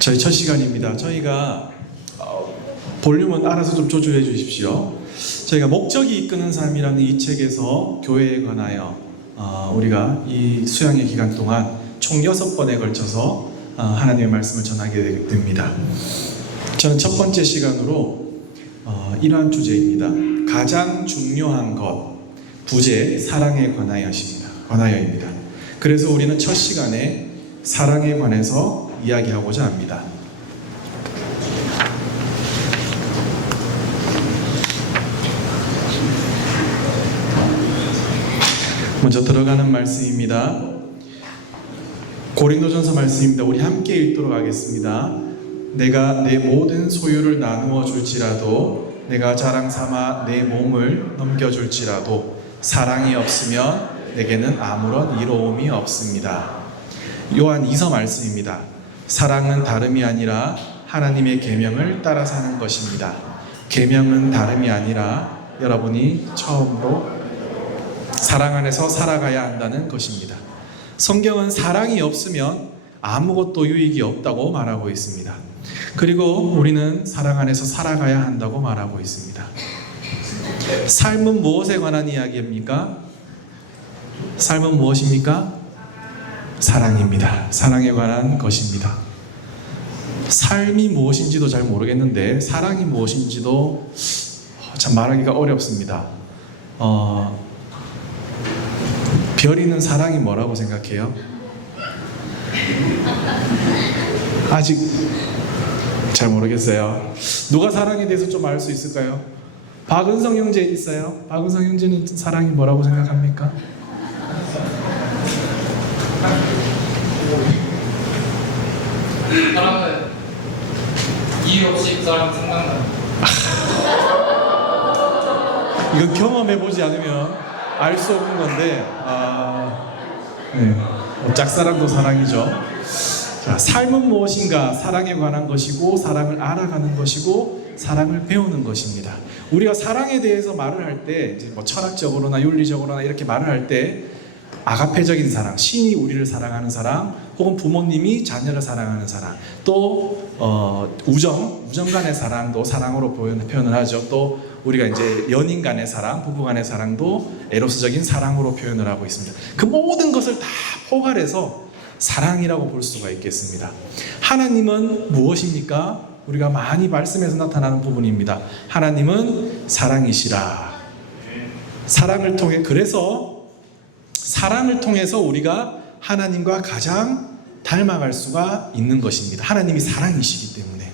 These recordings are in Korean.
저희 첫 시간입니다. 저희가 볼륨은 알아서 좀 조절해 주십시오. 저희가 목적이 이끄는 삶이라는 이 책에서 교회에 관하여 우리가 이 수양의 기간 동안 총 6번에 걸쳐서 하나님의 말씀을 전하게 됩니다. 저는 첫 번째 시간으로 이러한 주제입니다. 가장 중요한 것, 부제 사랑에 관하여입니다. 그래서 우리는 첫 시간에 사랑에 관해서 이야기하고자 합니다. 먼저 들어가는 말씀입니다. 고린도전서 말씀입니다. 우리 함께 읽도록 하겠습니다. 내가 내 모든 소유를 나누어 줄지라도, 내가 자랑 삼아 내 몸을 넘겨줄지라도 사랑이 없으면 내게는 아무런 이로움이 없습니다. 요한 2서 말씀입니다. 사랑은 다름이 아니라 하나님의 계명을 따라 사는 것입니다. 계명은 다름이 아니라 여러분이 처음으로 사랑 안에서 살아가야 한다는 것입니다. 성경은 사랑이 없으면 아무것도 유익이 없다고 말하고 있습니다. 그리고 우리는 사랑 안에서 살아가야 한다고 말하고 있습니다. 삶은 무엇에 관한 이야기입니까? 삶은 무엇입니까? 사랑입니다. 사랑에 관한 것입니다. 삶이 무엇인지도 잘 모르겠는데 사랑이 무엇인지도 참 말하기가 어렵습니다. 별이는 사랑이 뭐라고 생각해요? 아직 잘 모르겠어요. 누가 사랑에 대해서 좀 알 수 있을까요? 박은성 형제 있어요? 박은성 형제는 사랑이 뭐라고 생각합니까? 사랑은 이유 없이 그 사람 생각나요. 이건 경험해보지 않으면 알 수 없는 건데, 짝사랑도 사랑이죠. 자, 삶은 무엇인가? 사랑에 관한 것이고, 사랑을 알아가는 것이고, 사랑을 배우는 것입니다. 우리가 사랑에 대해서 말을 할 때, 철학적으로나 윤리적으로나 이렇게 말을 할 때, 아가페적인 사랑, 신이 우리를 사랑하는 사랑, 혹은 부모님이 자녀를 사랑하는 사랑, 또 우정 간의 사랑도 사랑으로 표현을 하죠. 또 우리가 이제 연인 간의 사랑, 부부 간의 사랑도 에로스적인 사랑으로 표현을 하고 있습니다. 그 모든 것을 다 포괄해서 사랑이라고 볼 수가 있겠습니다. 하나님은 무엇입니까? 우리가 많이 말씀에서 나타나는 부분입니다. 하나님은 사랑이시라. 사랑을 통해, 그래서 사랑을 통해서 우리가 하나님과 가장 닮아갈 수가 있는 것입니다. 하나님이 사랑이시기 때문에.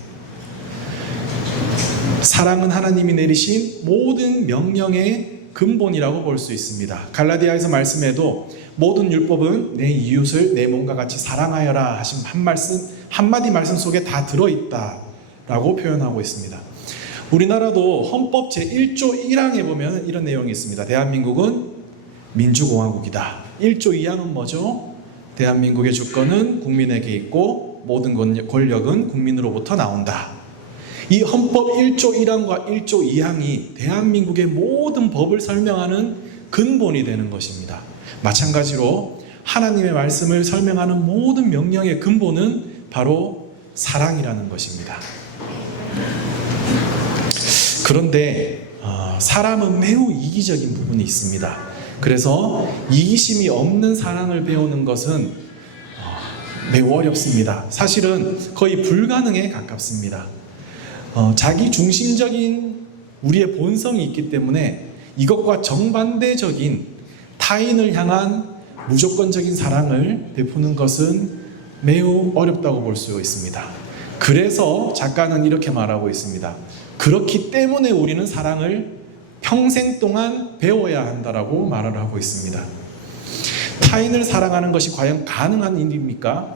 사랑은 하나님이 내리신 모든 명령의 근본이라고 볼 수 있습니다. 갈라디아에서 말씀에도 모든 율법은 내 이웃을 내 몸과 같이 사랑하여라 하신 한마디 말씀 속에 다 들어있다라고 표현하고 있습니다. 우리나라도 헌법 제1조 1항에 보면 이런 내용이 있습니다. 대한민국은 민주공화국이다. 1조 2항은 뭐죠? 대한민국의 주권은 국민에게 있고 모든 권력은 국민으로부터 나온다. 이 헌법 1조 1항과 1조 2항이 대한민국의 모든 법을 설명하는 근본이 되는 것입니다. 마찬가지로 하나님의 말씀을 설명하는 모든 명령의 근본은 바로 사랑이라는 것입니다. 그런데 사람은 매우 이기적인 부분이 있습니다. 그래서 이기심이 없는 사랑을 배우는 것은 매우 어렵습니다. 사실은 거의 불가능에 가깝습니다. 자기 중심적인 우리의 본성이 있기 때문에 이것과 정반대적인 타인을 향한 무조건적인 사랑을 베푸는 것은 매우 어렵다고 볼 수 있습니다. 그래서 작가는 이렇게 말하고 있습니다. 그렇기 때문에 우리는 사랑을 평생 동안 배워야 한다라고 말을 하고 있습니다. 타인을 사랑하는 것이 과연 가능한 일입니까?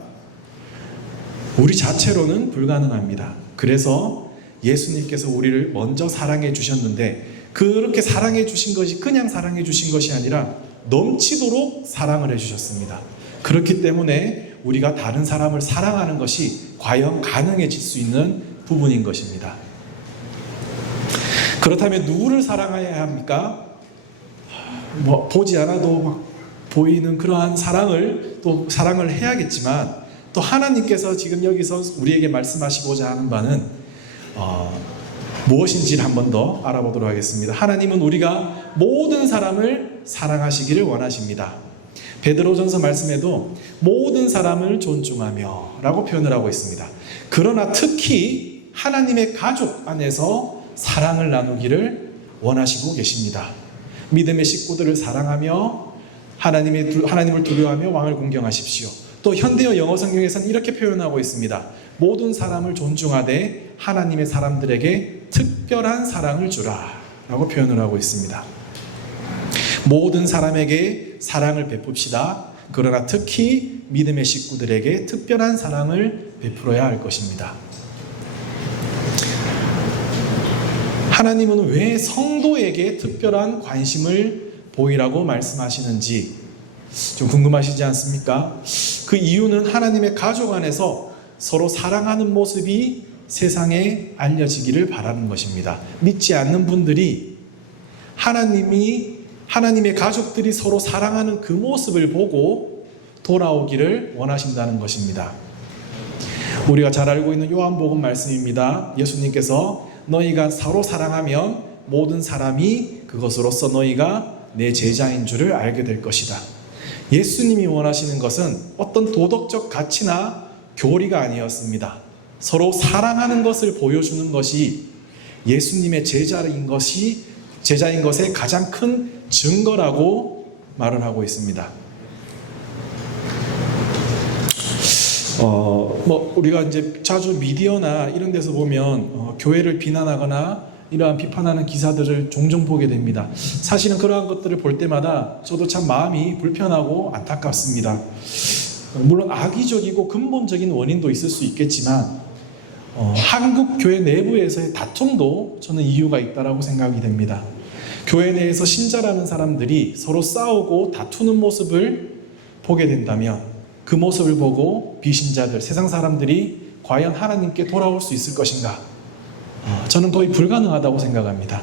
우리 자체로는 불가능합니다. 그래서 예수님께서 우리를 먼저 사랑해 주셨는데 그렇게 사랑해 주신 것이 그냥 사랑해 주신 것이 아니라 넘치도록 사랑을 해 주셨습니다. 그렇기 때문에 우리가 다른 사람을 사랑하는 것이 과연 가능해질 수 있는 부분인 것입니다. 그렇다면 누구를 사랑해야 합니까? 보지 않아도 막 보이는 그러한 사랑을 또 사랑을 해야겠지만 또 하나님께서 지금 여기서 우리에게 말씀하시고자 하는 바는 무엇인지를 한 번 더 알아보도록 하겠습니다. 하나님은 우리가 모든 사람을 사랑하시기를 원하십니다. 베드로전서 말씀에도 모든 사람을 존중하며 라고 표현을 하고 있습니다. 그러나 특히 하나님의 가족 안에서 사랑을 나누기를 원하시고 계십니다. 믿음의 식구들을 사랑하며 하나님을 두려워하며 왕을 공경하십시오. 또 현대어 영어 성경에서는 이렇게 표현하고 있습니다. 모든 사람을 존중하되 하나님의 사람들에게 특별한 사랑을 주라 라고 표현을 하고 있습니다. 모든 사람에게 사랑을 베풉시다. 그러나 특히 믿음의 식구들에게 특별한 사랑을 베풀어야 할 것입니다. 하나님은 왜 성도에게 특별한 관심을 보이라고 말씀하시는지 좀 궁금하시지 않습니까? 그 이유는 하나님의 가족 안에서 서로 사랑하는 모습이 세상에 알려지기를 바라는 것입니다. 믿지 않는 분들이 하나님의 가족들이 서로 사랑하는 그 모습을 보고 돌아오기를 원하신다는 것입니다. 우리가 잘 알고 있는 요한복음 말씀입니다. 예수님께서 너희가 서로 사랑하면 모든 사람이 그것으로서 너희가 내 제자인 줄을 알게 될 것이다. 예수님이 원하시는 것은 어떤 도덕적 가치나 교리가 아니었습니다. 서로 사랑하는 것을 보여주는 것이 예수님의 제자인 것의 가장 큰 증거라고 말을 하고 있습니다. 우리가 이제 자주 미디어나 이런 데서 보면 교회를 비난하거나 이러한 비판하는 기사들을 종종 보게 됩니다. 사실은 그러한 것들을 볼 때마다 저도 참 마음이 불편하고 안타깝습니다. 물론 악의적이고 근본적인 원인도 있을 수 있겠지만 한국 교회 내부에서의 다툼도 저는 이유가 있다고 생각이 됩니다. 교회 내에서 신자라는 사람들이 서로 싸우고 다투는 모습을 보게 된다면 그 모습을 보고 비신자들, 세상 사람들이 과연 하나님께 돌아올 수 있을 것인가? 저는 거의 불가능하다고 생각합니다.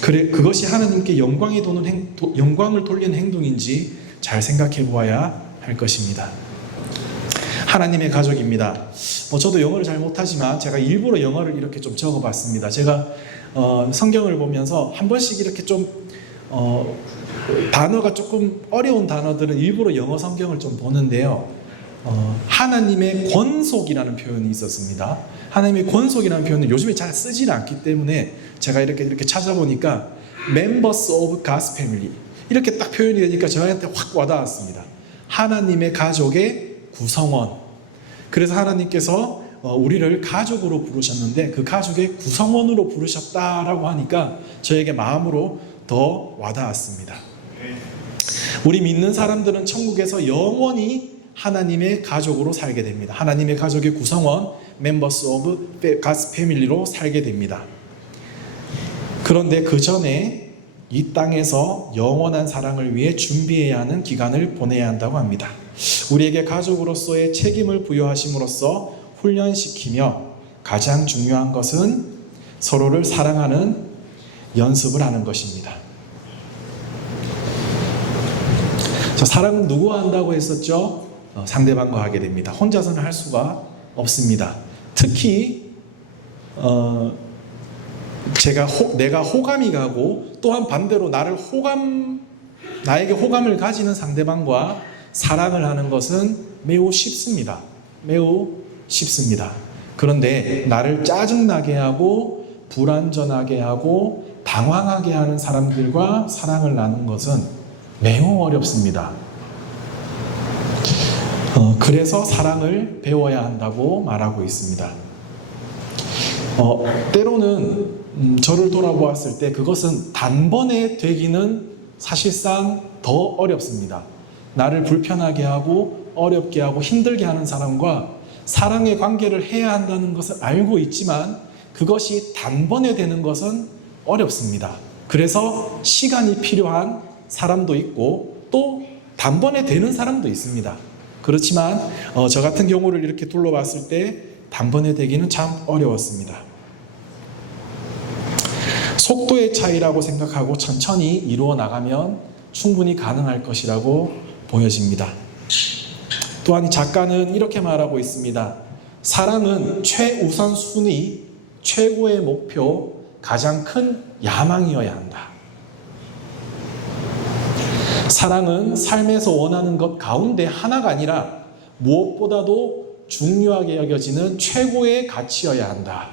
그것이 하나님께 영광을 돌리는 행동인지 잘 생각해 보아야 할 것입니다. 하나님의 가족입니다. 저도 영어를 잘 못하지만 제가 일부러 영어를 이렇게 좀 적어봤습니다. 제가 성경을 보면서 한 번씩 이렇게 좀 단어가 조금 어려운 단어들은 일부러 영어 성경을 좀 보는데요. 하나님의 권속이라는 표현이 있었습니다. 하나님의 권속이라는 표현은 요즘에 잘 쓰지 않기 때문에 제가 이렇게 찾아보니까 Members of God's Family 이렇게 딱 표현이 되니까 저한테 확 와닿았습니다. 하나님의 가족의 구성원. 그래서 하나님께서 우리를 가족으로 부르셨는데 그 가족의 구성원으로 부르셨다라고 하니까 저에게 마음으로 더 와닿았습니다. 우리 믿는 사람들은 천국에서 영원히 하나님의 가족으로 살게 됩니다. 하나님의 가족의 구성원, Members of God's Family로 살게 됩니다. 그런데 그 전에 이 땅에서 영원한 사랑을 위해 준비해야 하는 기간을 보내야 한다고 합니다. 우리에게 가족으로서의 책임을 부여하심으로써 훈련시키며 가장 중요한 것은 서로를 사랑하는 연습을 하는 것입니다. 사랑은 누구와 한다고 했었죠? 상대방과 하게 됩니다. 혼자서는 할 수가 없습니다. 특히 내가 호감이 가고 또한 반대로 나에게 호감을 가지는 상대방과 사랑을 하는 것은 매우 쉽습니다. 매우 쉽습니다. 그런데 나를 짜증나게 하고 불안전하게 하고 당황하게 하는 사람들과 사랑을 나누는 것은 매우 어렵습니다. 그래서 사랑을 배워야 한다고 말하고 있습니다. 때로는 저를 돌아보았을 때 그것은 단번에 되기는 사실상 더 어렵습니다. 나를 불편하게 하고 어렵게 하고 힘들게 하는 사람과 사랑의 관계를 해야 한다는 것을 알고 있지만 그것이 단번에 되는 것은 어렵습니다. 그래서 시간이 필요한 사람도 있고 또 단번에 되는 사람도 있습니다. 그렇지만 저 같은 경우를 이렇게 둘러봤을 때 단번에 되기는 참 어려웠습니다. 속도의 차이라고 생각하고 천천히 이루어 나가면 충분히 가능할 것이라고 보여집니다. 또한 이 작가는 이렇게 말하고 있습니다. 사랑은 최우선순위, 최고의 목표, 가장 큰 야망이어야 한다. 사랑은 삶에서 원하는 것 가운데 하나가 아니라 무엇보다도 중요하게 여겨지는 최고의 가치여야 한다.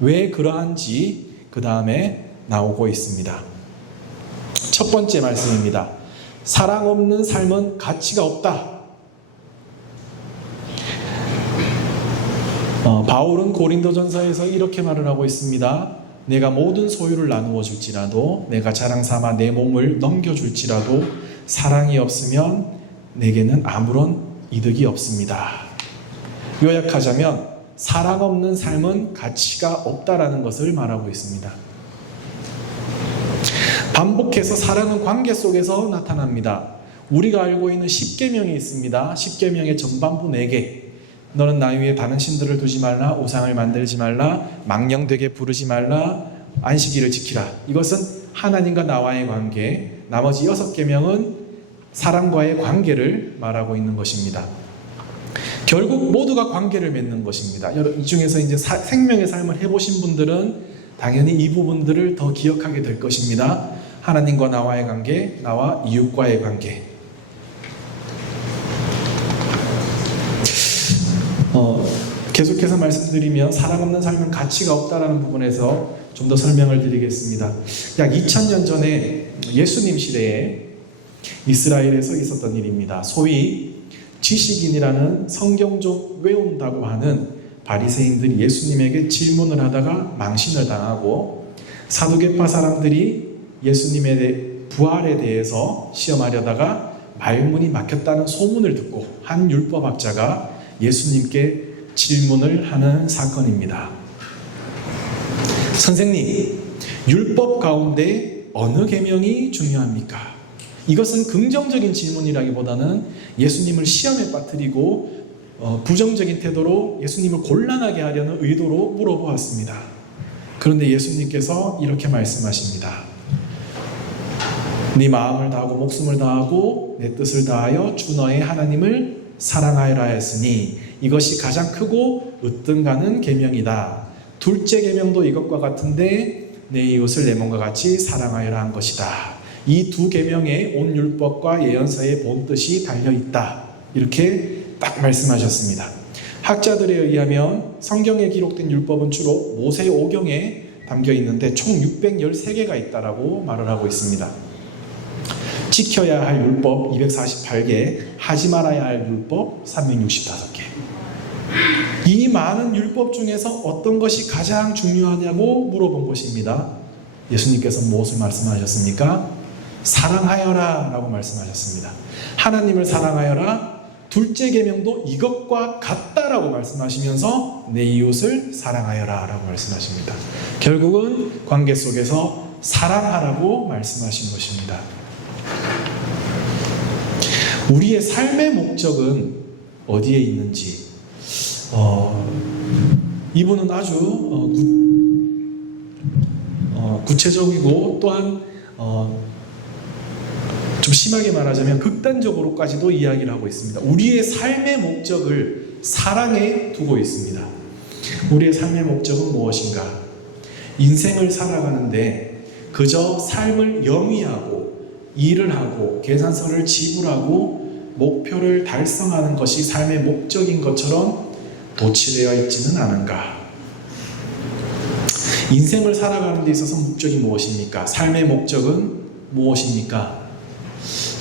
왜 그러한지 그 다음에 나오고 있습니다. 첫 번째 말씀입니다. 사랑 없는 삶은 가치가 없다. 바울은 고린도전서에서 이렇게 말을 하고 있습니다. 내가 모든 소유를 나누어 줄지라도, 내가 자랑삼아 내 몸을 넘겨줄지라도 사랑이 없으면 내게는 아무런 이득이 없습니다. 요약하자면 사랑 없는 삶은 가치가 없다라는 것을 말하고 있습니다. 반복해서 사랑은 관계 속에서 나타납니다. 우리가 알고 있는 10계명이 있습니다. 10계명의 전반부 4개. 너는 나 위에 다른 신들을 두지 말라, 우상을 만들지 말라, 망령되게 부르지 말라, 안식일을 지키라. 이것은 하나님과 나와의 관계, 나머지 6계명은 사람과의 관계를 말하고 있는 것입니다. 결국 모두가 관계를 맺는 것입니다. 이 중에서 이제 생명의 삶을 해보신 분들은 당연히 이 부분들을 더 기억하게 될 것입니다. 하나님과 나와의 관계, 나와 이웃과의 관계. 계속해서 말씀드리면 사랑 없는 삶은 가치가 없다라는 부분에서 좀 더 설명을 드리겠습니다. 약 2000년 전에 예수님 시대에 이스라엘에서 있었던 일입니다. 소위 지식인이라는 성경 좀 외운다고 하는 바리새인들이 예수님에게 질문을 하다가 망신을 당하고, 사두개파 사람들이 예수님의 부활에 대해서 시험하려다가 말문이 막혔다는 소문을 듣고 한 율법학자가 예수님께 질문을 하는 사건입니다. 선생님, 율법 가운데 어느 계명이 중요합니까? 이것은 긍정적인 질문이라기보다는 예수님을 시험에 빠뜨리고 부정적인 태도로 예수님을 곤란하게 하려는 의도로 물어보았습니다. 그런데 예수님께서 이렇게 말씀하십니다. 네 마음을 다하고 목숨을 다하고 내 뜻을 다하여 주 너의 하나님을 사랑하여라 했으니 이것이 가장 크고 으뜸가는 계명이다. 둘째 계명도 이것과 같은데 내 이웃을 내 몸과 같이 사랑하여라 한 것이다. 이 두 계명에 온 율법과 예언서의 본 뜻이 달려있다. 이렇게 딱 말씀하셨습니다. 학자들에 의하면 성경에 기록된 율법은 주로 모세 오경에 담겨 있는데 총 613개가 있다라고 말을 하고 있습니다. 지켜야 할 율법 248개, 하지 말아야 할 율법 365개. 이 많은 율법 중에서 어떤 것이 가장 중요하냐고 물어본 것입니다. 예수님께서 무엇을 말씀하셨습니까? 사랑하여라 라고 말씀하셨습니다. 하나님을 사랑하여라. 둘째 계명도 이것과 같다라고 말씀하시면서 내 이웃을 사랑하여라 라고 말씀하십니다. 결국은 관계 속에서 사랑하라고 말씀하신 것입니다. 우리의 삶의 목적은 어디에 있는지 이분은 아주 구체적이고 또한 좀 심하게 말하자면 극단적으로까지도 이야기를 하고 있습니다. 우리의 삶의 목적을 사랑에 두고 있습니다. 우리의 삶의 목적은 무엇인가? 인생을 살아가는데 그저 삶을 영위하고 일을 하고 계산서를 지불하고 목표를 달성하는 것이 삶의 목적인 것처럼 도취되어 있지는 않은가? 인생을 살아가는 데 있어서 목적이 무엇입니까? 삶의 목적은 무엇입니까?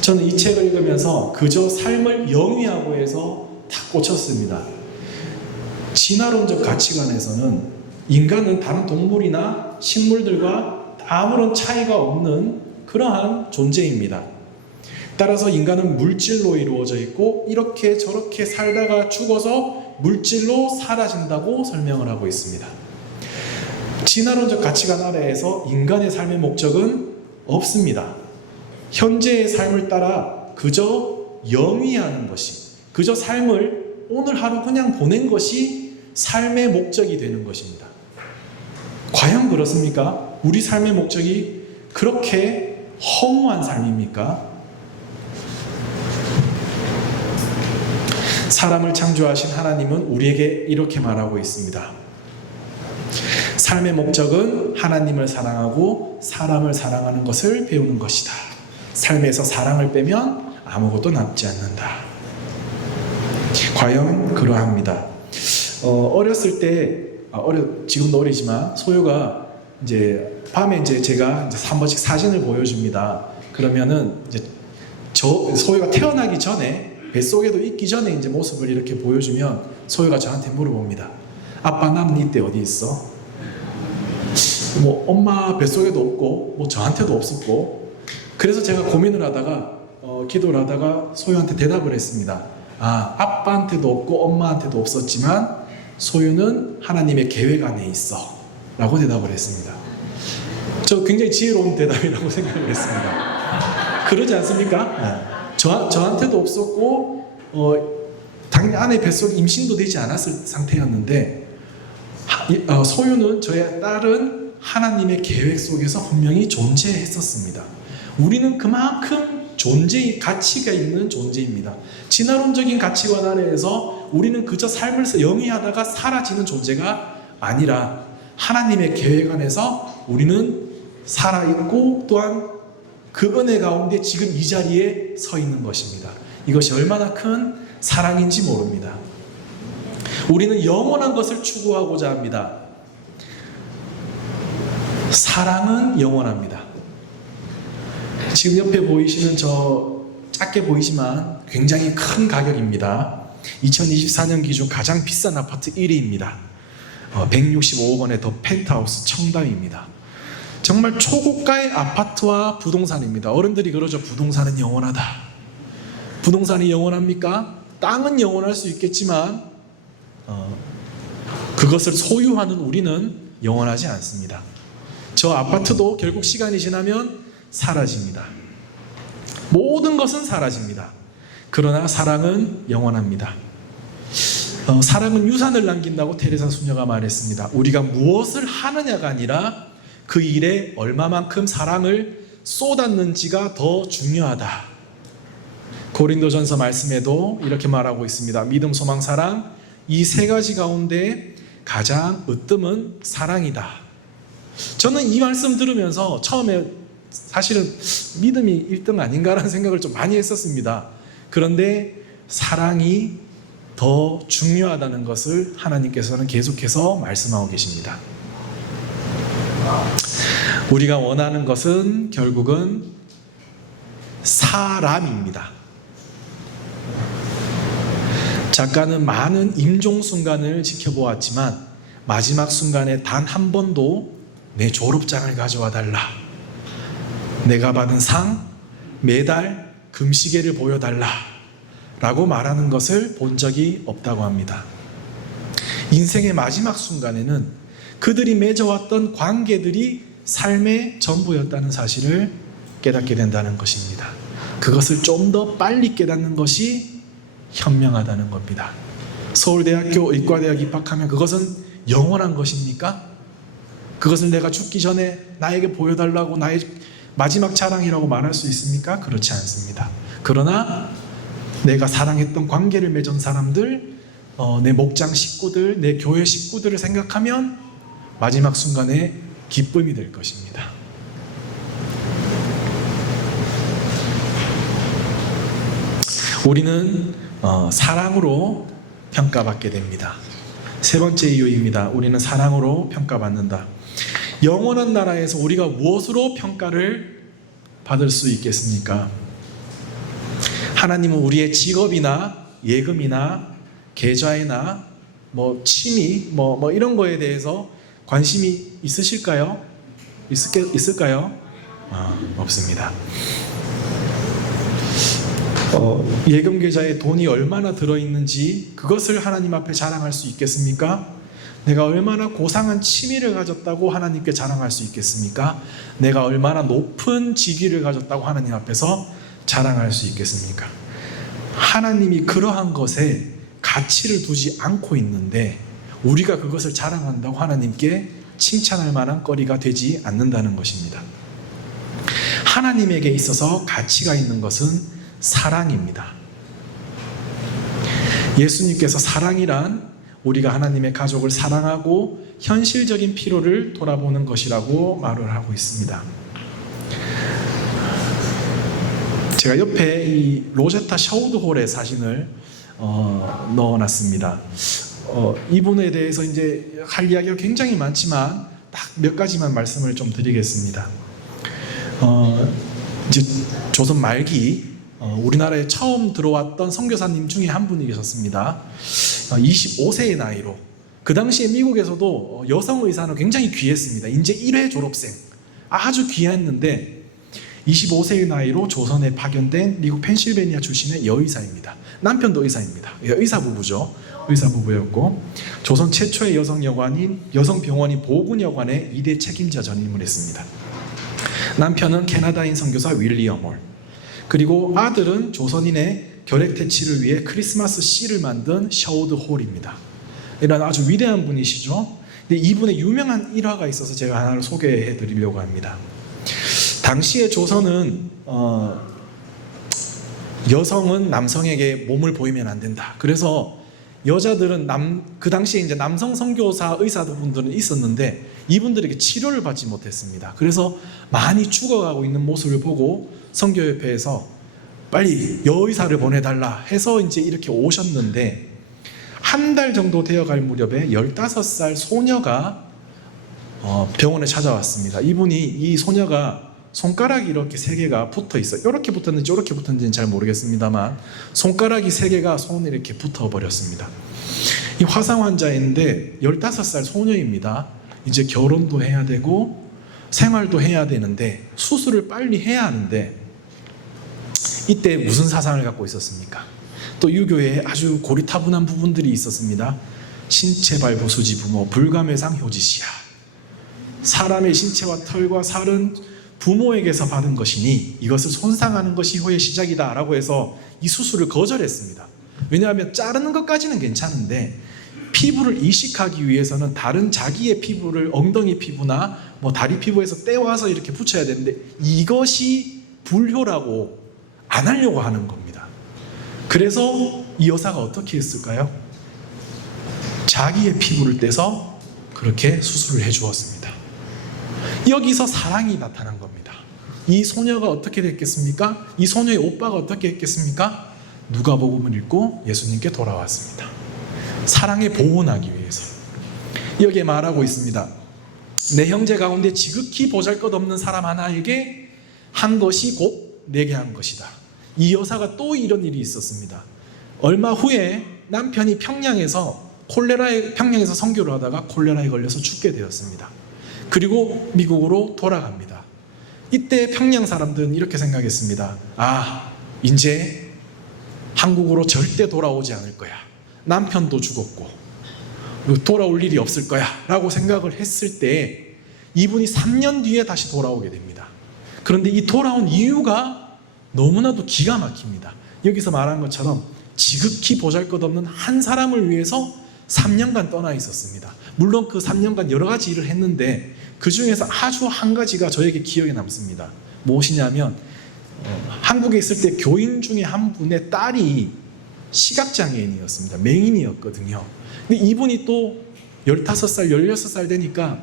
저는 이 책을 읽으면서 그저 삶을 영위하고 해서 다 꽂혔습니다. 진화론적 가치관에서는 인간은 다른 동물이나 식물들과 아무런 차이가 없는 그러한 존재입니다. 따라서 인간은 물질로 이루어져 있고 이렇게 저렇게 살다가 죽어서 물질로 사라진다고 설명을 하고 있습니다. 진화론적 가치관 아래에서 인간의 삶의 목적은 없습니다. 현재의 삶을 따라 그저 영위하는 것이, 그저 삶을 오늘 하루 그냥 보낸 것이 삶의 목적이 되는 것입니다. 과연 그렇습니까? 우리 삶의 목적이 그렇게 허무한 삶입니까? 사람을 창조하신 하나님은 우리에게 이렇게 말하고 있습니다. 삶의 목적은 하나님을 사랑하고 사람을 사랑하는 것을 배우는 것이다. 삶에서 사랑을 빼면 아무것도 남지 않는다. 과연 그러합니다. 어렸을 때, 지금도 어리지만 소유가 이제 밤에 이제 제가 이제 한 번씩 사진을 보여줍니다. 그러면은 이제 소유가 태어나기 전에 뱃속에도 있기 전에 이제 모습을 이렇게 보여주면 소유가 저한테 물어봅니다. 아빠 나는 이때 어디 있어? 뭐 엄마 뱃속에도 없고 뭐 저한테도 없었고, 그래서 제가 고민을 하다가 기도를 하다가 소유한테 대답을 했습니다. 아빠한테도 없고 엄마한테도 없었지만 소유는 하나님의 계획 안에 있어 라고 대답을 했습니다. 저 굉장히 지혜로운 대답이라고 생각을 했습니다. 그러지 않습니까? 저한테도 없었고 당연히 아내 뱃속에 임신도 되지 않았을 상태였는데 소유는 저의 딸은 하나님의 계획 속에서 분명히 존재했었습니다. 우리는 그만큼 존재의 가치가 있는 존재입니다. 진화론적인 가치관 아래에서 우리는 그저 삶을 영위하다가 사라지는 존재가 아니라 하나님의 계획 안에서 우리는 살아있고 또한 그 은혜 가운데 지금 이 자리에 서 있는 것입니다. 이것이 얼마나 큰 사랑인지 모릅니다. 우리는 영원한 것을 추구하고자 합니다. 사랑은 영원합니다. 지금 옆에 보이시는 저 작게 보이지만 굉장히 큰 가격입니다. 2024년 기준 가장 비싼 아파트 1위입니다. 165억 원의 더 펜트하우스 청담입니다. 정말 초고가의 아파트와 부동산입니다. 어른들이 그러죠. 부동산은 영원하다. 부동산이 영원합니까? 땅은 영원할 수 있겠지만 그것을 소유하는 우리는 영원하지 않습니다. 저 아파트도 결국 시간이 지나면 사라집니다. 모든 것은 사라집니다. 그러나 사랑은 영원합니다. 사랑은 유산을 남긴다고 테레사 수녀가 말했습니다. 우리가 무엇을 하느냐가 아니라 그 일에 얼마만큼 사랑을 쏟았는지가 더 중요하다. 고린도전서 말씀에도 이렇게 말하고 있습니다. 믿음, 소망, 사랑, 이 세 가지 가운데 가장 으뜸은 사랑이다. 저는 이 말씀 들으면서 처음에 사실은 믿음이 1등 아닌가라는 생각을 좀 많이 했었습니다. 그런데 사랑이 더 중요하다는 것을 하나님께서는 계속해서 말씀하고 계십니다. 우리가 원하는 것은 결국은 사람입니다. 작가는 많은 임종 순간을 지켜보았지만 마지막 순간에 단 한 번도 내 졸업장을 가져와 달라, 내가 받은 상, 메달, 금시계를 보여달라 라고 말하는 것을 본 적이 없다고 합니다. 인생의 마지막 순간에는 그들이 맺어왔던 관계들이 삶의 전부였다는 사실을 깨닫게 된다는 것입니다. 그것을 좀 더 빨리 깨닫는 것이 현명하다는 겁니다. 서울대학교 의과대학 입학하면 그것은 영원한 것입니까? 그것을 내가 죽기 전에 나에게 보여달라고 나의 마지막 자랑이라고 말할 수 있습니까? 그렇지 않습니다. 그러나 내가 사랑했던 관계를 맺은 사람들, 내 목장 식구들, 내 교회 식구들을 생각하면 마지막 순간에 기쁨이 될 것입니다. 우리는 사랑으로 평가받게 됩니다. 세 번째 이유입니다. 우리는 사랑으로 평가받는다. 영원한 나라에서 우리가 무엇으로 평가를 받을 수 있겠습니까? 하나님은 우리의 직업이나 예금이나 계좌이나 취미 이런 거에 대해서 관심이 있으실까요? 있을까요? 없습니다. 예금 계좌에 돈이 얼마나 들어있는지 그것을 하나님 앞에 자랑할 수 있겠습니까? 내가 얼마나 고상한 취미를 가졌다고 하나님께 자랑할 수 있겠습니까? 내가 얼마나 높은 직위를 가졌다고 하나님 앞에서 자랑할 수 있겠습니까? 하나님이 그러한 것에 가치를 두지 않고 있는데 우리가 그것을 자랑한다고 하나님께 칭찬할 만한 거리가 되지 않는다는 것입니다. 하나님에게 있어서 가치가 있는 것은 사랑입니다. 예수님께서 사랑이란 우리가 하나님의 가족을 사랑하고 현실적인 필요를 돌아보는 것이라고 말을 하고 있습니다. 제가 옆에 이 로제타 샤우드홀의 사진을 넣어놨습니다. 이분에 대해서 이제 할 이야기가 굉장히 많지만 딱 몇 가지만 말씀을 좀 드리겠습니다. 이제 조선 말기 우리나라에 처음 들어왔던 선교사님 중에 한 분이 계셨습니다. 25세의 나이로, 그 당시에 미국에서도 여성 의사는 굉장히 귀했습니다. 인제 1회 졸업생, 아주 귀했는데 25세의 나이로 조선에 파견된 미국 펜실베니아 출신의 여의사입니다. 남편도 의사입니다. 의사 부부죠. 의사 부부였고, 조선 최초의 여성 병원인 보군여관의 2대 책임자 전임을 했습니다. 남편은 캐나다인 선교사 윌리엄 홀, 그리고 아들은 조선인의 결핵퇴치를 위해 크리스마스 씨를 만든 샤우드 홀입니다. 이런 아주 위대한 분이시죠. 근데 이분의 유명한 일화가 있어서 제가 하나를 소개해 드리려고 합니다. 당시에 조선은 여성은 남성에게 몸을 보이면 안 된다. 그래서 여자들은 그 당시에 이제 남성 선교사 의사분들은 있었는데 이분들에게 치료를 받지 못했습니다. 그래서 많이 죽어가고 있는 모습을 보고 선교협회에서 빨리 여의사를 보내달라 해서 이제 이렇게 오셨는데, 한 달 정도 되어갈 무렵에 15살 소녀가 병원에 찾아왔습니다. 이 소녀가 손가락이 이렇게 3개가 붙어 있어요. 이렇게 붙었는지 이렇게 붙었는지는 잘 모르겠습니다만 손가락이 3개가 손에 이렇게 붙어 버렸습니다. 이 화상 환자인데 15살 소녀입니다. 이제 결혼도 해야 되고 생활도 해야 되는데 수술을 빨리 해야 하는데, 이때 무슨 사상을 갖고 있었습니까? 또 유교에 아주 고리타분한 부분들이 있었습니다. 신체 발부 수지 부모 불감회상 효지시야. 사람의 신체와 털과 살은 부모에게서 받은 것이니 이것을 손상하는 것이 효의 시작이다 라고 해서 이 수술을 거절했습니다. 왜냐하면 자르는 것까지는 괜찮은데 피부를 이식하기 위해서는 다른 자기의 피부를 엉덩이 피부나 다리 피부에서 떼와서 이렇게 붙여야 되는데 이것이 불효라고 안 하려고 하는 겁니다. 그래서 이 여사가 어떻게 했을까요? 자기의 피부를 떼서 그렇게 수술을 해주었습니다. 여기서 사랑이 나타난 겁니다. 이 소녀가 어떻게 됐겠습니까? 이 소녀의 오빠가 어떻게 했겠습니까? 누가복음을 읽고 예수님께 돌아왔습니다. 사랑에 보온하기 위해서. 여기에 말하고 있습니다. 내 형제 가운데 지극히 보잘것없는 사람 하나에게 한 것이 곧 내게 한 것이다. 이 여사가 또 이런 일이 있었습니다. 얼마 후에 남편이 평양에서 선교를 하다가 콜레라에 걸려서 죽게 되었습니다. 그리고 미국으로 돌아갑니다. 이때 평양 사람들은 이렇게 생각했습니다. 이제 한국으로 절대 돌아오지 않을 거야. 남편도 죽었고 돌아올 일이 없을 거야 라고 생각을 했을 때 이분이 3년 뒤에 다시 돌아오게 됩니다. 그런데 이 돌아온 이유가 너무나도 기가 막힙니다. 여기서 말한 것처럼 지극히 보잘것없는 한 사람을 위해서 3년간 떠나 있었습니다. 물론 그 3년간 여러 가지 일을 했는데 그 중에서 아주 한 가지가 저에게 기억에 남습니다. 무엇이냐면 한국에 있을 때 교인 중에 한 분의 딸이 시각장애인이었습니다. 맹인이었거든요. 근데 이분이 또 15살, 16살 되니까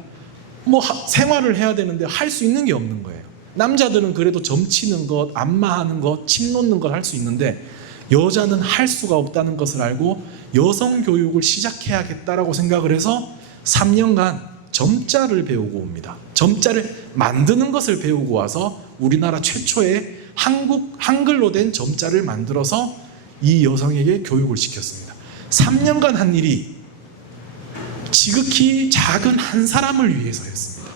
생활을 해야 되는데 할 수 있는 게 없는 거예요. 남자들은 그래도 점치는 것, 안마하는 것, 침 놓는 것 할 수 있는데 여자는 할 수가 없다는 것을 알고 여성 교육을 시작해야겠다라고 생각을 해서 3년간 점자를 배우고 옵니다. 점자를 만드는 것을 배우고 와서 우리나라 최초의 한글로 된 점자를 만들어서 이 여성에게 교육을 시켰습니다. 3년간 한 일이 지극히 작은 한 사람을 위해서였습니다.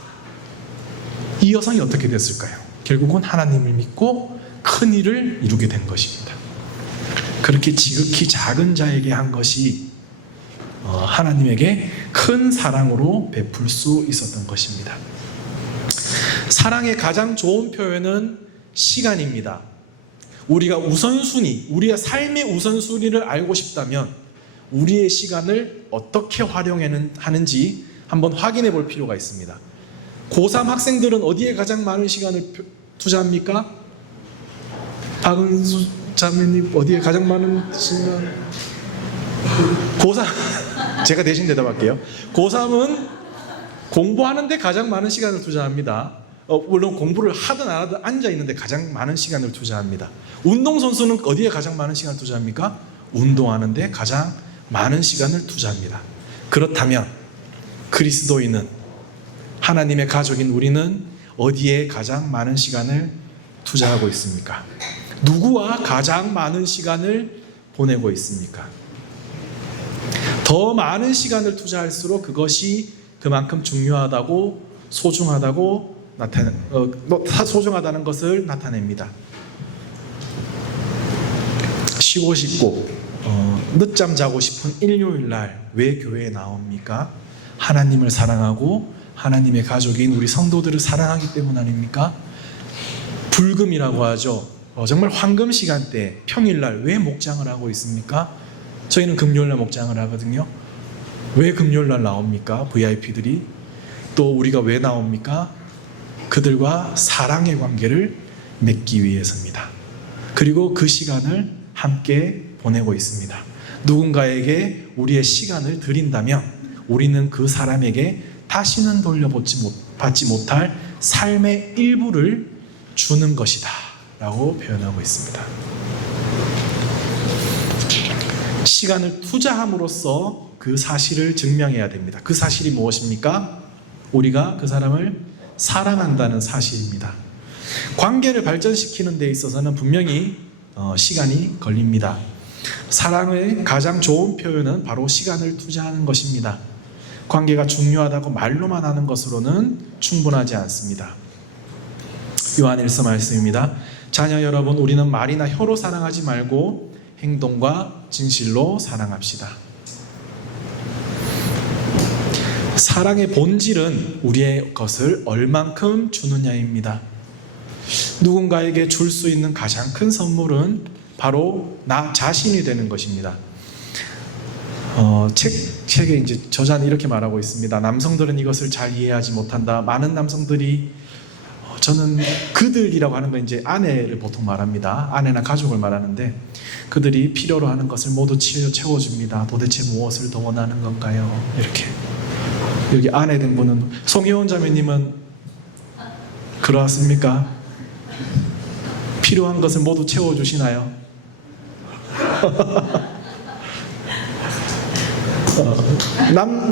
이 여성이 어떻게 됐을까요? 결국은 하나님을 믿고 큰 일을 이루게 된 것입니다. 그렇게 지극히 작은 자에게 한 것이 하나님에게 큰 사랑으로 베풀 수 있었던 것입니다. 사랑의 가장 좋은 표현은 시간입니다. 우리가 우리의 삶의 우선순위를 알고 싶다면 우리의 시간을 어떻게 활용하는지 한번 확인해 볼 필요가 있습니다. 고3 학생들은 어디에 가장 많은 시간을 투자합니까? 박은수 자매님 어디에 가장 많은 시간? 고3 제가 대신 대답할게요. 고3은 공부하는데 가장 많은 시간을 투자합니다. 물론 공부를 하든 안 하든 앉아 있는데 가장 많은 시간을 투자합니다. 운동선수는 어디에 가장 많은 시간을 투자합니까? 운동하는데 가장 많은 시간을 투자합니다. 그렇다면 그리스도인은, 하나님의 가족인 우리는 어디에 가장 많은 시간을 투자하고 있습니까? 누구와 가장 많은 시간을 보내고 있습니까? 더 많은 시간을 투자할수록 그것이 그만큼 중요하다고, 소중하다고 소중하다는 것을 나타냅니다. 쉬고 싶고 늦잠 자고 싶은 일요일 날 왜 교회에 나옵니까? 하나님을 사랑하고 하나님의 가족인 우리 성도들을 사랑하기 때문 아닙니까? 불금이라고 하죠. 정말 황금 시간대 평일날 왜 목장을 하고 있습니까? 저희는 금요일날 목장을 하거든요. 왜 금요일날 나옵니까? VIP들이. 또 우리가 왜 나옵니까? 그들과 사랑의 관계를 맺기 위해서입니다. 그리고 그 시간을 함께 보내고 있습니다. 누군가에게 우리의 시간을 드린다면 우리는 그 사람에게 다시는 돌려받지 못할 삶의 일부를 주는 것이다 라고 표현하고 있습니다. 시간을 투자함으로써 그 사실을 증명해야 됩니다. 그 사실이 무엇입니까? 우리가 그 사람을 사랑한다는 사실입니다. 관계를 발전시키는 데 있어서는 분명히 시간이 걸립니다. 사랑의 가장 좋은 표현은 바로 시간을 투자하는 것입니다. 관계가 중요하다고 말로만 하는 것으로는 충분하지 않습니다. 요한일서 말씀입니다. 자녀 여러분, 우리는 말이나 혀로 사랑하지 말고 행동과 진실로 사랑합시다. 사랑의 본질은 우리의 것을 얼만큼 주느냐입니다. 누군가에게 줄 수 있는 가장 큰 선물은 바로 나 자신이 되는 것입니다. 책에 이제 저자는 이렇게 말하고 있습니다. 남성들은 이것을 잘 이해하지 못한다. 많은 남성들이, 저는 그들이라고 하는 건 이제 아내를 보통 말합니다. 아내나 가족을 말하는데, 그들이 필요로 하는 것을 모두 채워줍니다. 도대체 무엇을 더 원하는 건가요? 이렇게. 여기 아내 된 분은, 송혜원 자매님은 그러했습니까? 필요한 것을 모두 채워주시나요?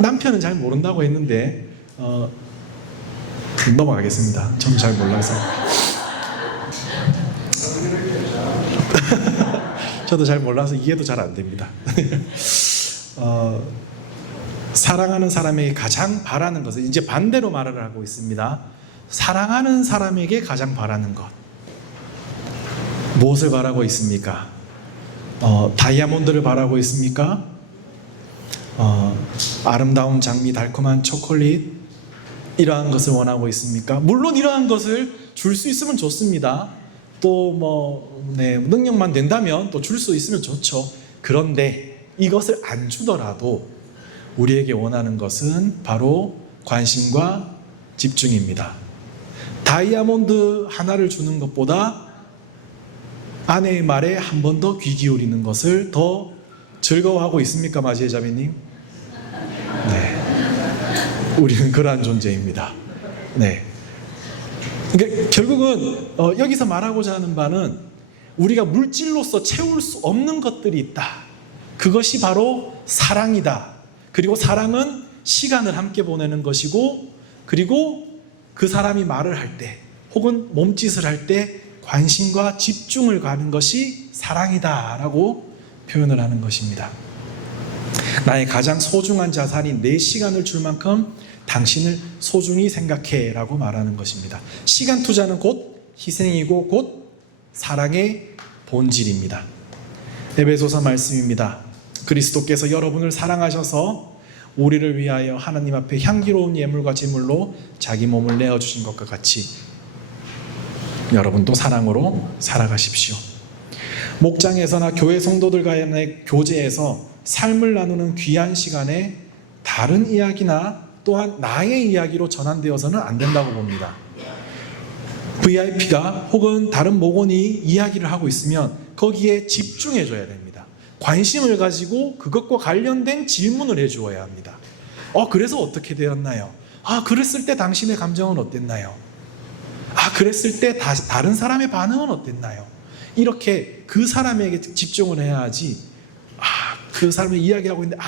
남편은 잘 모른다고 했는데 넘어가겠습니다. 전 잘 몰라서. 저도 잘 몰라서 이해도 잘 안 됩니다. 사랑하는 사람에게 가장 바라는 것은, 이제 반대로 말을 하고 있습니다. 사랑하는 사람에게 가장 바라는 것, 무엇을 바라고 있습니까? 다이아몬드를 바라고 있습니까? 아름다운 장미, 달콤한 초콜릿, 이러한 것을 원하고 있습니까? 물론 이러한 것을 줄 수 있으면 좋습니다. 또 능력만 된다면 또 줄 수 있으면 좋죠. 그런데 이것을 안 주더라도 우리에게 원하는 것은 바로 관심과 집중입니다. 다이아몬드 하나를 주는 것보다 아내의 말에 한 번 더 귀 기울이는 것을 더 즐거워하고 있습니까, 마지혜 자매님? 네, 우리는 그러한 존재입니다. 네. 그러니까 결국은 여기서 말하고자 하는 바는 우리가 물질로서 채울 수 없는 것들이 있다. 그것이 바로 사랑이다. 그리고 사랑은 시간을 함께 보내는 것이고, 그리고 그 사람이 말을 할 때 혹은 몸짓을 할 때 관심과 집중을 가는 것이 사랑이다 라고 표현을 하는 것입니다. 나의 가장 소중한 자산인 내 시간을 줄 만큼 당신을 소중히 생각해 라고 말하는 것입니다. 시간 투자는 곧 희생이고 곧 사랑의 본질입니다. 에베소서 말씀입니다. 그리스도께서 여러분을 사랑하셔서 우리를 위하여 하나님 앞에 향기로운 예물과 제물로 자기 몸을 내어주신 것과 같이 여러분도 사랑으로 살아가십시오. 목장에서나 교회 성도들과의 교제에서 삶을 나누는 귀한 시간에 다른 이야기나 또한 나의 이야기로 전환되어서는 안 된다고 봅니다. VIP가 혹은 다른 목원이 이야기를 하고 있으면 거기에 집중해줘야 됩니다. 관심을 가지고 그것과 관련된 질문을 해주어야 합니다. 그래서 어떻게 되었나요? 그랬을 때 당신의 감정은 어땠나요? 그랬을 때 다른 사람의 반응은 어땠나요? 이렇게 그 사람에게 집중을 해야 하지, 그 사람이 이야기하고 있는데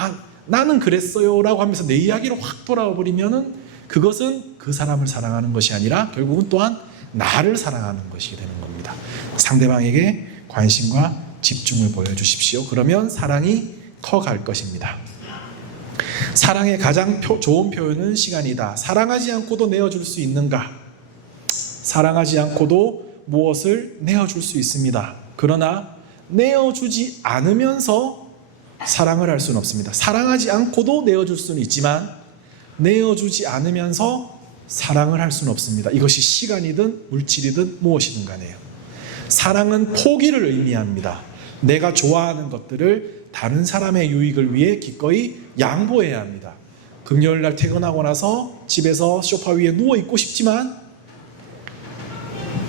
나는 그랬어요 라고 하면서 내 이야기로 확 돌아와 버리면은 그것은 그 사람을 사랑하는 것이 아니라 결국은 또한 나를 사랑하는 것이 되는 겁니다. 상대방에게 관심과 집중을 보여주십시오. 그러면 사랑이 커갈 것입니다. 사랑의 가장 좋은 표현은 시간이다. 사랑하지 않고도 내어줄 수 있는가? 사랑하지 않고도 무엇을 내어줄 수 있습니다. 그러나 내어주지 않으면서 사랑을 할 수는 없습니다. 사랑하지 않고도 내어줄 수는 있지만 내어주지 않으면서 사랑을 할 수는 없습니다. 이것이 시간이든 물질이든 무엇이든 간에요. 사랑은 포기를 의미합니다. 내가 좋아하는 것들을 다른 사람의 유익을 위해 기꺼이 양보해야 합니다. 금요일날 퇴근하고 나서 집에서 소파 위에 누워 있고 싶지만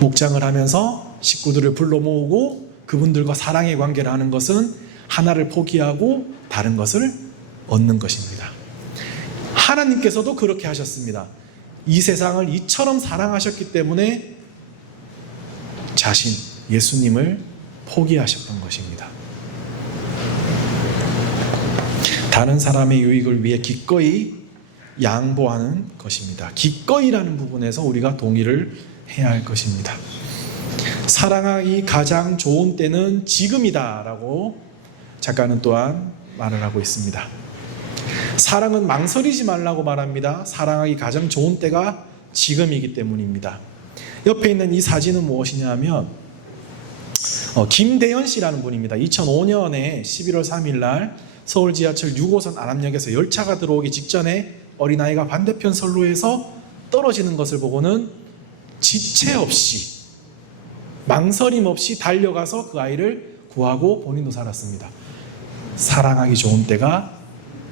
목장을 하면서 식구들을 불러 모으고 그분들과 사랑의 관계를 하는 것은 하나를 포기하고 다른 것을 얻는 것입니다. 하나님께서도 그렇게 하셨습니다. 이 세상을 이처럼 사랑하셨기 때문에 자신, 예수님을 포기하셨던 것입니다. 다른 사람의 유익을 위해 기꺼이 양보하는 것입니다. 기꺼이라는 부분에서 우리가 동의를 해야 할 것입니다. 사랑하기 가장 좋은 때는 지금이다 라고 작가는 또한 말을 하고 있습니다. 사랑은 망설이지 말라고 말합니다. 사랑하기 가장 좋은 때가 지금이기 때문입니다. 옆에 있는 이 사진은 무엇이냐 하면 김대현 씨라는 분입니다. 2005년에 11월 3일 날 서울 지하철 6호선 안암역에서 열차가 들어오기 직전에 어린아이가 반대편 선로에서 떨어지는 것을 보고는 지체 없이 망설임 없이 달려가서 그 아이를 구하고 본인도 살았습니다. 사랑하기 좋은 때가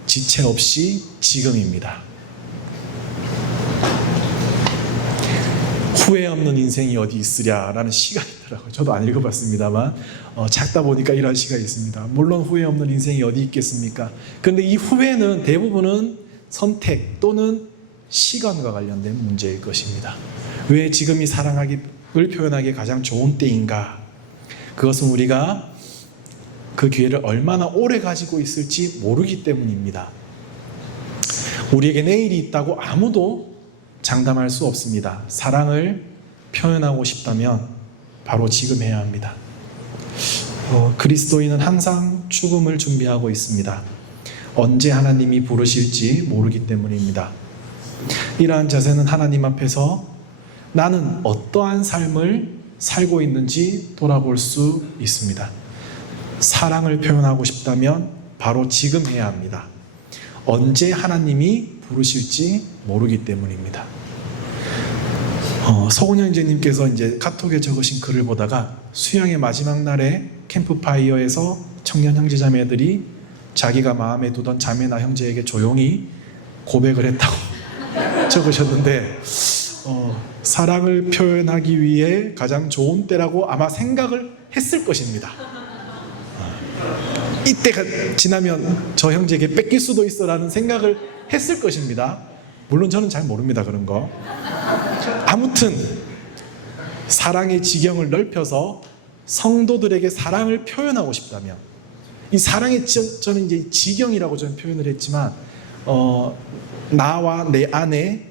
지체 없이 지금입니다. 후회 없는 인생이 어디 있으랴라는 시가 있더라고요. 저도 안 읽어봤습니다만 찾다 보니까 이런 시가 있습니다. 물론 후회 없는 인생이 어디 있겠습니까? 그런데 이 후회는 대부분은 선택 또는 시간과 관련된 문제일 것입니다. 왜 지금이 사랑을 표현하기에 가장 좋은 때인가? 그것은 우리가 그 기회를 얼마나 오래 가지고 있을지 모르기 때문입니다. 우리에게 내일이 있다고 아무도 장담할 수 없습니다. 사랑을 표현하고 싶다면 바로 지금 해야 합니다. 그리스도인은 항상 죽음을 준비하고 있습니다. 언제 하나님이 부르실지 모르기 때문입니다. 이러한 자세는 하나님 앞에서 나는 어떠한 삶을 살고 있는지 돌아볼 수 있습니다. 사랑을 표현하고 싶다면 바로 지금 해야 합니다. 언제 하나님이 부르실지 모르기 때문입니다. 서훈 형제님께서 이제 카톡에 적으신 글을 보다가 수양의 마지막 날에 캠프파이어에서 청년 형제자매들이 자기가 마음에 두던 자매나 형제에게 조용히 고백을 했다고 적으셨는데 사랑을 표현하기 위해 가장 좋은 때라고 아마 생각을 했을 것입니다. 이때가 지나면 저 형제에게 뺏길 수도 있어라는 생각을 했을 것입니다. 물론 저는 잘 모릅니다, 그런 거. 아무튼 사랑의 지경을 넓혀서 성도들에게 사랑을 표현하고 싶다면, 이 사랑의 저는 이제 지경이라고 저는 표현을 했지만 나와 내 아내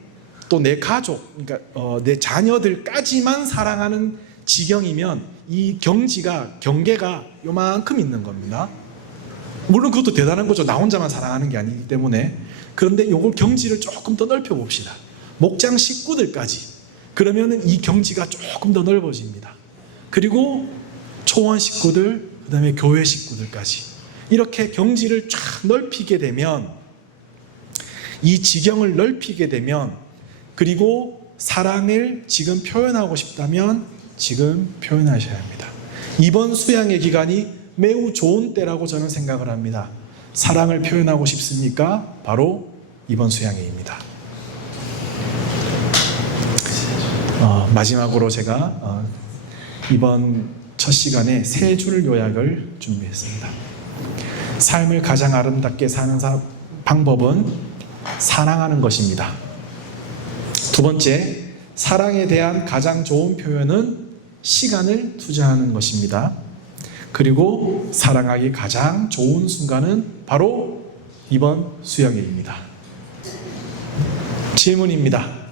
또 내 가족, 그러니까 내 자녀들까지만 사랑하는 지경이면 이 경계가 요만큼 있는 겁니다. 물론 그것도 대단한 거죠. 나 혼자만 사랑하는 게 아니기 때문에. 그런데 요걸 경지를 조금 더 넓혀 봅시다. 목장 식구들까지. 그러면은 이 경지가 조금 더 넓어집니다. 그리고 초원 식구들, 그 다음에 교회 식구들까지. 이렇게 경지를 쫙 넓히게 되면, 이 지경을 넓히게 되면, 그리고 사랑을 지금 표현하고 싶다면 지금 표현하셔야 합니다. 이번 수양의 기간이 매우 좋은 때라고 저는 생각을 합니다. 사랑을 표현하고 싶습니까? 바로 이번 수양회입니다. 마지막으로 제가 이번 첫 시간에 세 줄 요약을 준비했습니다. 삶을 가장 아름답게 사는 방법은 사랑하는 것입니다. 두 번째, 사랑에 대한 가장 좋은 표현은 시간을 투자하는 것입니다. 그리고 사랑하기 가장 좋은 순간은 바로 이번 수양회입니다. 질문입니다.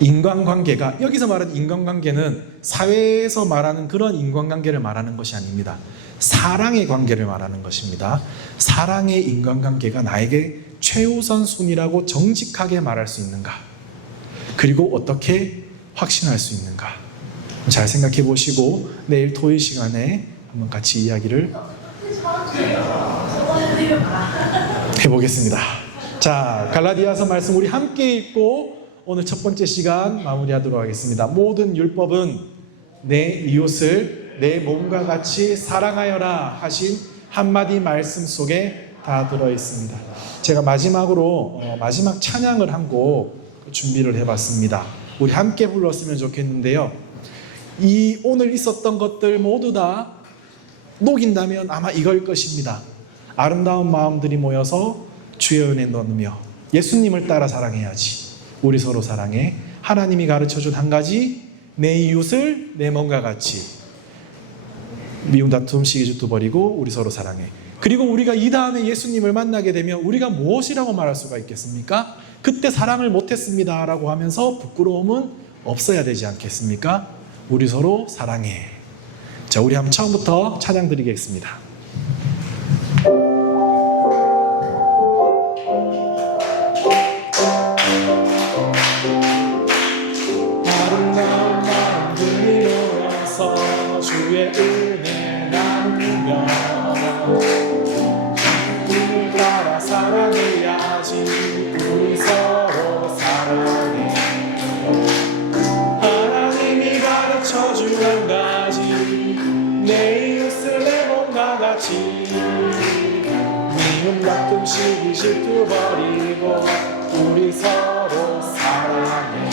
인간관계가, 여기서 말하는 인간관계는 사회에서 말하는 그런 인간관계를 말하는 것이 아닙니다. 사랑의 관계를 말하는 것입니다. 사랑의 인간관계가 나에게 최우선 순위라고 정직하게 말할 수 있는가? 그리고 어떻게 확신할 수 있는가? 잘 생각해 보시고 내일 토요일 시간에 한번 같이 이야기를 해보겠습니다. 자, 갈라디아서 말씀 우리 함께 읽고 오늘 첫 번째 시간 마무리하도록 하겠습니다. 모든 율법은 내 이웃을 내 몸과 같이 사랑하여라 하신 한마디 말씀 속에 다 들어있습니다. 제가 마지막으로 마지막 찬양을 한 곡 준비를 해봤습니다. 우리 함께 불렀으면 좋겠는데요. 이 오늘 있었던 것들 모두 다 녹인다면 아마 이걸 것입니다. 아름다운 마음들이 모여서 주의 은혜 나누며 예수님을 따라 사랑해야지. 우리 서로 사랑해. 하나님이 가르쳐준 한 가지, 내 이웃을 내 몸과 같이. 미움 다툼 시기질투 버리고 우리 서로 사랑해. 그리고 우리가 이 다음에 예수님을 만나게 되면 우리가 무엇이라고 말할 수가 있겠습니까? 그때 사랑을 못했습니다 라고 하면서 부끄러움은 없어야 되지 않겠습니까? 우리 서로 사랑해. 자, 우리 한번 처음부터 찬양 드리겠습니다. 아름다운 마음들이 모여서 주의 은혜 나누며 주를 따라 사랑해야지. 우리 서로 사랑해. 하나님이 가르쳐준 한 가지, 내 이웃을 내 몸과 같이. 미움 다툼 시기 질투 버리고 우리 서로 사랑해.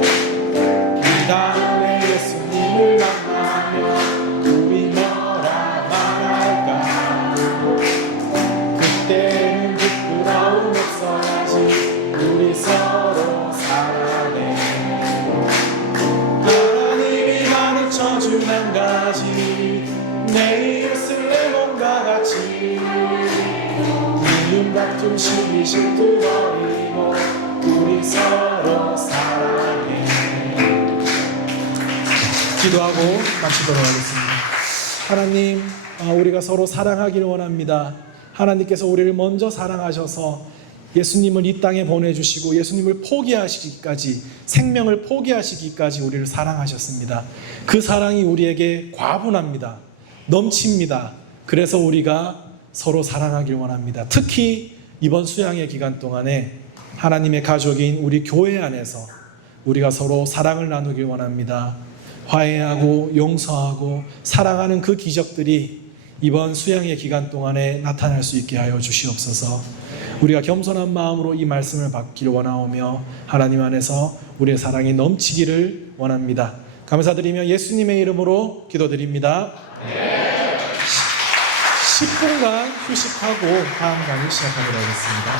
이 다음에 예수님을 만나면 우리 뭐라 말할까? 그때는 부끄러움 없어야지. 우리 서로 사랑해. 하나님이 가르쳐준 한 가지, 내 이웃을 내 몸과 같이. 미움 다툼 시기 질투 버리고 우리 서로 사랑해. 기도하고 마치도록 하겠습니다. 하나님, 우리가 서로 사랑하기를 원합니다. 하나님께서 우리를 먼저 사랑하셔서 예수님을 이 땅에 보내주시고 예수님을 포기하시기까지, 생명을 포기하시기까지 우리를 사랑하셨습니다. 그 사랑이 우리에게 과분합니다. 넘칩니다. 그래서 우리가 서로 사랑하기를 원합니다. 특히 이번 수양의 기간 동안에 하나님의 가족인 우리 교회 안에서 우리가 서로 사랑을 나누길 원합니다. 화해하고 용서하고 사랑하는 그 기적들이 이번 수양의 기간 동안에 나타날 수 있게 하여 주시옵소서. 우리가 겸손한 마음으로 이 말씀을 받기를 원하오며 하나님 안에서 우리의 사랑이 넘치기를 원합니다. 감사드리며 예수님의 이름으로 기도드립니다. 10분간 휴식하고 다음 강의 시작하도록 하겠습니다.